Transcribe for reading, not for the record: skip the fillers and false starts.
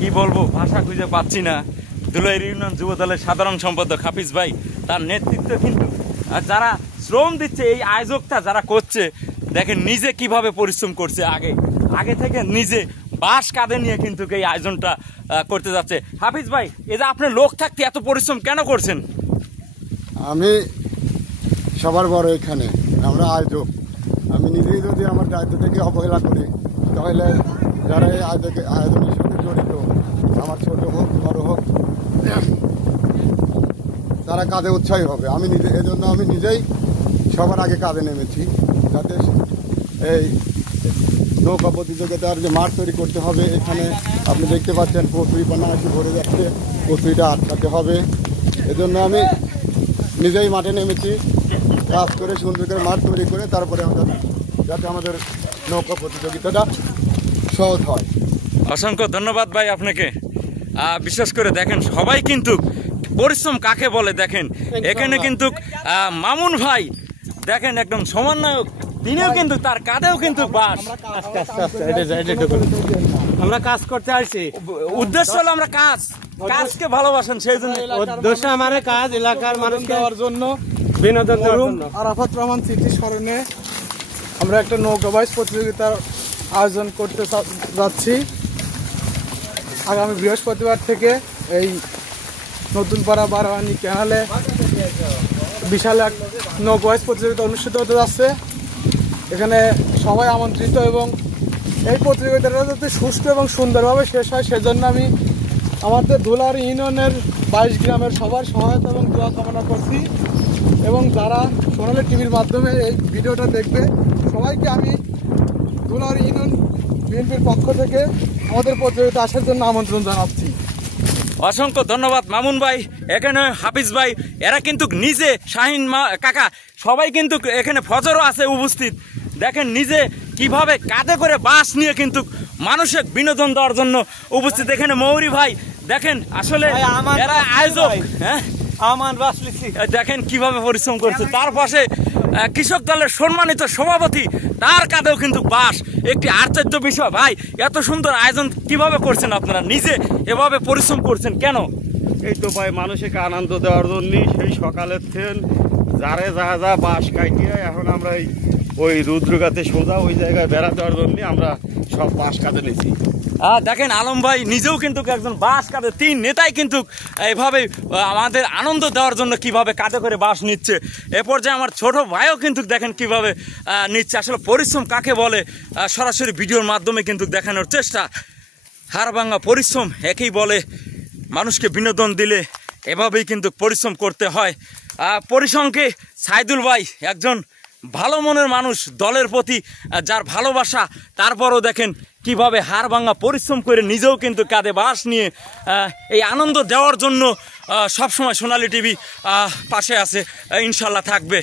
কি বলবো, ভাষা খুঁজে পাচ্ছি না। ধুলাইড় ইউনিয়ন যুব দলের সাধারণ সম্পাদক হাফিজ ভাই, তার নেতৃত্বে কিন্তু যারা শ্রম দিচ্ছে, এই আয়োজকটা যারা করছে, দেখেন নিজে কিভাবে পরিশ্রম করছে। আগে থেকে নিজে বাঁশ কাঁধে নিয়ে কিন্তু এই আয়োজনটা করতে যাচ্ছে। হাফিজ ভাই, এই যে আপনি লোক থাকতে এত পরিশ্রম কেন করছেন? আমি সবার বড় এখানে, আমরা আয়োজক। আমি নিজেই যদি আমার দায়িত্ব থেকে অবহেলা করি, তাহলে যারা এই আয়োজনের সাথে জড়িত, আমার ছোট হোক বড় হোক, তারা কাজে উৎসাহী হবে। এজন্য আমি নিজেই সবার আগে কাজে নেমেছি, যাতে এই নৌকা প্রতিযোগিতার যে মাঠ তৈরি করতে হবে, এখানে আপনি দেখতে পাচ্ছেন কচুরি পানা এসে ভরে যাচ্ছে, কচুরিটা আটকাতে হবে। এজন্য আমি নিজেই মাঠে নেমেছি, কাজ করে সুন্দর করে মাঠ তৈরি করে তারপরে যাতে আমাদের নৌকা প্রতিযোগিতাটা সহজ হয়। অসংখ্য ধন্যবাদ ভাই আপনাকে। বিশেষ করে দেখেন সবাই কিন্তু পরিশ্রম কাকে বলে, দেখেন এখানে কিন্তু মামুন ভাই দেখেন একদম সমন্বয়ক, তিনিও কিন্তু তার কাঁধেও কিন্তু বাস। আমরা কাজ করতে আসছি, উদ্দেশ্য হলো আমরা কাজকে ভালোবাসেন, সেই জন্য উদ্দেশ্য আমার কাজ এলাকার মানুষ দেওয়ার জন্য, বিনোদন দেওয়ার জন্য। আরাফাত রহমান স্মৃতি স্মরণে আমরা একটা নৌকা বাইচ প্রতিযোগিতার আয়োজন করতে যাচ্ছি। আগামী বৃহস্পতিবার থেকে এই নতুন পাড়া বারোয়ানি ক্যানালে বিশাল এক নৌকা বাইচ প্রতিযোগিতা অনুষ্ঠিত হতে যাচ্ছে। এখানে সবাই আমন্ত্রিত, এবং এই প্রতিযোগিতাটা যাতে সুষ্ঠু এবং সুন্দরভাবে শেষ হয়, সেজন্য আমি আমাদের ধুলাইড় ইউনিয়নের 22 গ্রামের সবার সহায়তা এবং দোয়া কামনা করছি। এবং যারা সোনালী টিভির মাধ্যমে এই ভিডিওটা দেখবে, সবাইকে আমি ধুলাইড় ইউনিয়ন বিএনপির পক্ষ থেকে আমাদের প্রতিযোগিতা আসার জন্য আমন্ত্রণ জানাচ্ছি। অসংখ্য ধন্যবাদ মামুন ভাই, এখানে হাফিজ ভাই, এরা কিন্তু নিজে, শাহিন কাকা, সবাই কিন্তু এখানে ফজরও আছে উপস্থিত। দেখেন নিজে কিভাবে কাঁধে করে বাস নিয়ে কিন্তু মানুষের বিনোদন দেওয়ার জন্য উপস্থিত। এখানে মৌরি ভাই, দেখেন আসলে এরা আয়োজক। হ্যাঁ, দেখেন কিভাবে পরিশ্রম করছে। তার পাশে কৃষক দলের সম্মানিত সভাপতি, তার কাঁধেও কিন্তু বাস। একটি আশ্চর্য বিষয় ভাই, এত সুন্দর আয়োজন কিভাবে করছেন আপনারা? নিজে এভাবে পরিশ্রম করছেন কেন? এই তো ভাই, মানুষকে আনন্দ দেওয়ার জন্যই সেই সকালের থেকে যারে যা বাঁশ কাটিয়ে এখন আমরা ওই রুদ্রগাতে সোজা ওই জায়গায় বেড়া দেওয়ার জন্য আমরা সব বাঁশ কাঁধে নিয়েছি। দেখেন আলম ভাই নিজেও কিন্তু একজন বাঁশ কাঁধে, তিন নেতাই কিন্তু এভাবে আমাদের আনন্দ দেওয়ার জন্য কিভাবে কাঁধে করে বাঁশ নিচ্ছে। এ পর্যায়ে আমার ছোট ভাইও কিন্তু দেখেন কিভাবে নিচ্ছে। আসলে পরিশ্রম কাকে বলে সরাসরি ভিডিওর মাধ্যমে কিন্তু দেখানোর চেষ্টা। হাড়ভাঙা পরিশ্রম একেই বলে। মানুষকে বিনোদন দিলে এভাবেই কিন্তু পরিশ্রম করতে হয়। পরিসংখ্যে সাইদুল ভাই একজন ভালো মনের মানুষ, দলের প্রতি যার ভালোবাসা, তারপরও দেখেন কিভাবে হাড়ভাঙা পরিশ্রম করে নিজেও কিন্তু কাঁধে বাঁশ নিয়ে এই আনন্দ দেওয়ার জন্য সবসময় সোনালী টিভি পাশে আছে, ইনশাল্লাহ থাকবে।